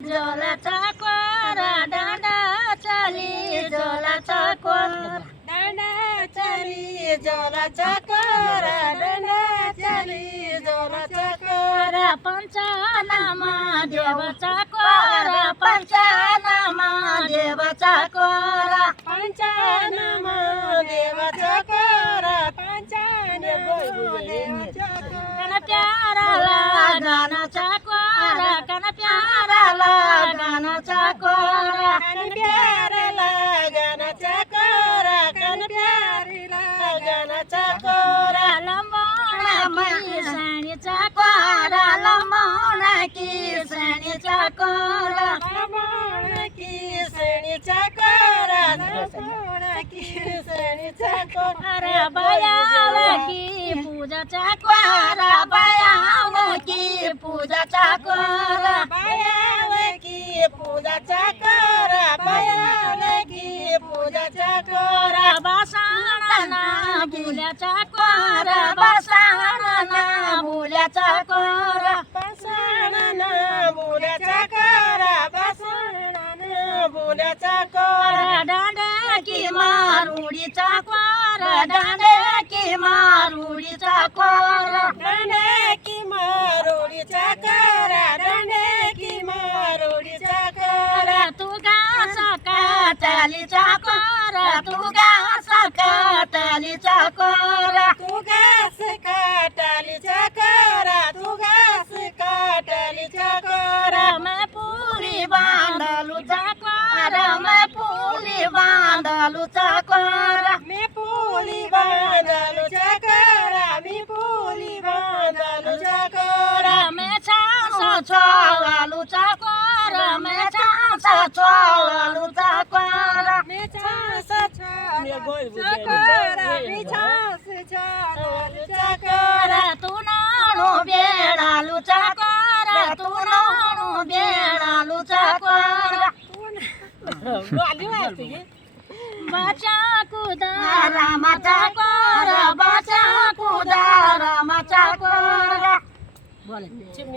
जोलाचा कोरा दांडा चाली जोलाचा कोरा दांडा चाली जोलाचा कोरा दांडा चाली जोलाचा कोरा पंचनामा देवाचा कोरा पंचनामा देवाचा कोरा पंचनामा देवाचा कोरा पंचनामा देवाचा कन प्याराला गाण्याचा कोरा कन प्याराला गाण्याचा कोरा कन प्याराला गाण्याचा कोरा कन प्यारीला गाण्याचा कोरा लंबोणा किसणीचा कोरा लंबोणा किसणीचा कोरा लंबोणा किसणीचा कोरा लंबोणा किसणीचा कोरा बयाव की पूजाचा कोरा बयाव की पूजाचा कोरा बायाव की पूजाचा कोरा बायाव की पूजाचा कोरा बसाणा बुल्याचा कोरा बसाणा बुल्याचा कोरा बसाणा बोल्याचा कोरा बसाणा बोल्याचा कोरा दांडे की मारुडीचा कोरा दांडे की मारुडीचा कोरा दांडे की मारोडीचा कोरा दांडे की मारोडीचा कोरा तू गा सकाळचा कोरा तू गा सकाळचा कोरा तू घास काटालीचा कोरा तू घास काटालीचा कोरा मैं पुरी बांधलूचा कोरा मैं पुरी बांधलूचा कोरा मी पोली बांधलूचा कोरा मी पोली बांधलूचा कोरा मैं छासा चोळालूचा कोरा मैं छासा चोळालूचा कोरा मी छास कोरा मी छास छालूचा कोरा तू नाणू बेडालूचा कोरा तू नाणू बेडालूचा कोरा बाचा कुदा रामाचा कोरा बाचा कुदा रामाचा कोरा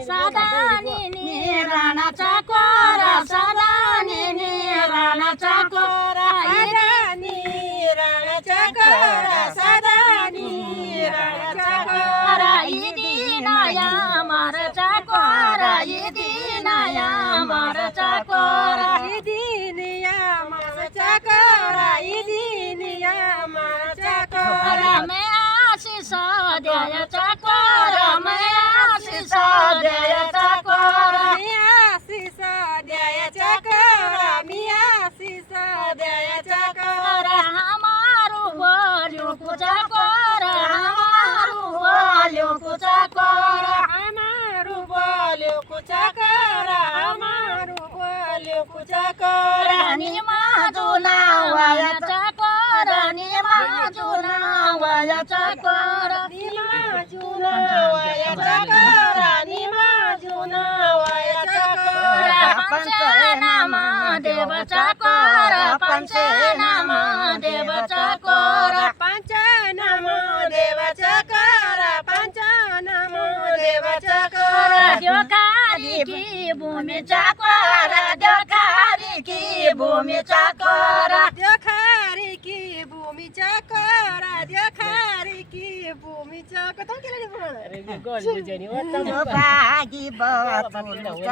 सदानी राणाचा कोरा सदानी राणाचा कोरा सदानी राणाचा कोरा सदानी राणाचा कोरा दीनाया मारचा कोरा दीनाया मारचा कोरा दिनिया माचा कोरा दिनिया माचा कोरा मैं आशीष द्यायचा कोरा मैं आशीष द्यायचा कोरा मी आशीष द्यायचा कोरा मी आशीष द्यायचा कोरा हमारू बोल्यो पूजा कोरा हमारू बोल्यो पूजा कोरा हमारू बोल्यो कुचा कोरा हमारू बोल्यो कुचा कोरा राणी माझू नावायाचा कोरा नी माझू नावायाचा कोरा निमाजूना वयाचा कोरा निमाजूना वयाचा कोरा पंचनामा देवाचा कोरा पंचनामा देवाचा कोरा पंचनामा देवाचा कोरा पंचनामा देवाचा कोरा देवखारी की भूमीचा कोरा देवखारी की भूमीचा कोरा देखारी की भूमीचा कोरा देखारी की भूमीचा कथं केलं भागी बतुलूचा